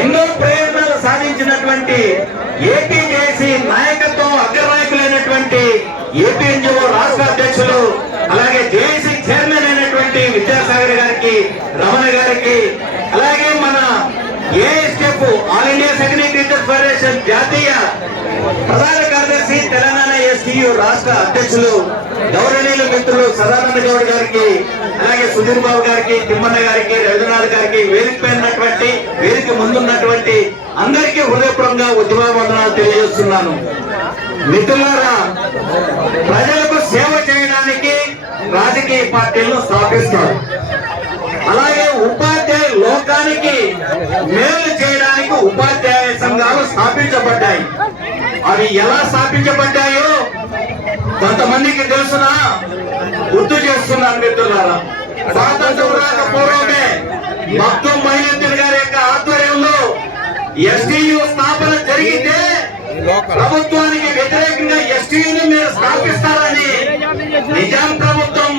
ఎన్నో ప్రయోజనాలు సాధించినటువంటి ఏపీజేసీ నాయకత్వం అగ్రనాయకులైనటువంటి ఏపీఎన్జిఓ రాష్ట్ర అధ్యక్షులు అలాగే జేఏసీ చైర్మన్ అయినటువంటి విద్యాసాగర్ గారికి, రమణ గారికి, అలాగే మన ASF all India secondary teachers federation జాతీయ ప్రధాన కార్యదర్శి, తెలంగాణ ఎస్టీయూ రాష్ట్ర అధ్యక్షులు గౌరవనీయులు మిత్రులు సదానంద గౌడ్ గారికి, అలాగే సుధీర్ బాబు గారికి, తిమ్మన్న గారికి, రవీంద్రనాథ్ గారికి, వేదిక పైనటువంటి వేదిక ముందున్నటువంటి అందరికీ హృదయపూర్వకంగా ఉద్యమవందనాలు తెలియజేస్తున్నాను. మిత్రులారా, ప్రజలకు సేవ చేయడానికి రాజకీయ పార్టీలను స్థాపిస్తారు. అలాగే ఉపాధ్యాయ లోకానికి మేలు చేయడానికి ఉపాధ్యాయ సంఘాలు స్థాపించబడ్డాయి. అవి ఎలా స్థాపించబడ్డాయో కొంతమందికి తెలుసునా, గుర్తు చేస్తున్నాను మిత్రులారా. స్వాతంత్రం రాక పూర్వమే మక్తుమ్ మొయినుద్దీన్ గారి యొక్క ఆధ్వర్యంలో ఎస్టీయూ స్థాపన జరిగితే ప్రభుత్వానికి వ్యతిరేకంగా ఎస్టీయూని మీరు స్థాపిస్తారని నిజాం ప్రభుత్వం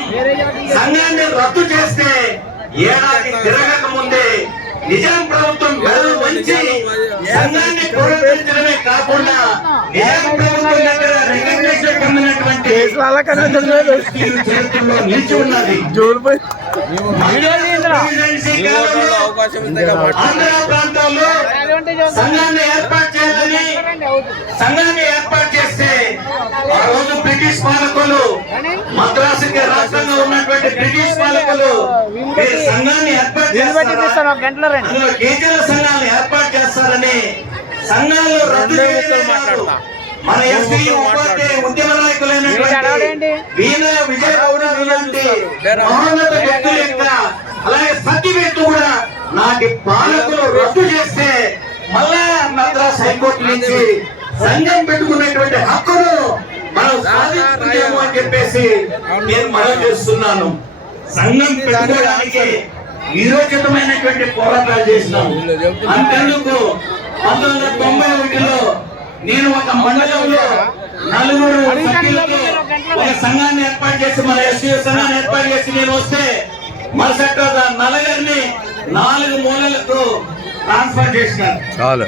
సంఘాన్ని రద్దు చేస్తే ఏడాది తిరగక ముందే నిజాం ప్రభుత్వం గడువు వంచి సంఘాన్ని పునరుద్ధరించడమే కాకుండా నిజాం ప్రభుత్వం దగ్గర రికగ్నిషన్ పొందినటువంటి చరిత్రలో నిలిచి ఉన్నది. ఆంధ్ర ప్రాంతాల్లో సంఘాన్ని ఏర్పాటు చేస్తే ఆ రోజు బ్రిటిష్ పాలకులు, మద్రాసుకి రాష్ట్రంగా ఉన్నటువంటి బ్రిటిష్ పాలకులు సంఘాన్ని ఏర్పాటు చేస్తారు, టీచర్ల సంఘాలను ఏర్పాటు చేస్తారని సంఘాలు రద్దు చేయలేదు. మన ఎస్టీయూ ఉపాధ్యాయ ఉద్యమ నాయకులైనటువంటి వీణ విజయగౌడ లాంటి మహోన్నత వ్యక్తుల యొక్క అలాగే సత్యవేత్తు కూడా నాటి పాలకులు రద్దు చేస్తే మళ్ళా మద్రాస్ హైకోర్టు నుంచి సంఘం పెట్టుకున్నటువంటి హక్కును మనం సాధించుకుంటాము అని చెప్పేసి నేను మనం చేస్తున్నాను. సంఘం పెట్టుకోవడానికి నిరోచితమైనటువంటి పోరాటాలు చేసినాం. అంతేందుకు 1991లో నేను ఒక మండలంలో 4 సభ్యులతో ఒక సంఘాన్ని ఏర్పాటు చేసి, మన ఎస్టీయూ సంఘాన్ని ఏర్పాటు చేసి నేను వస్తే మరుసటి రోజు నలుగురిని 4 మూలలకు ట్రాన్స్ఫర్ చేసినారు.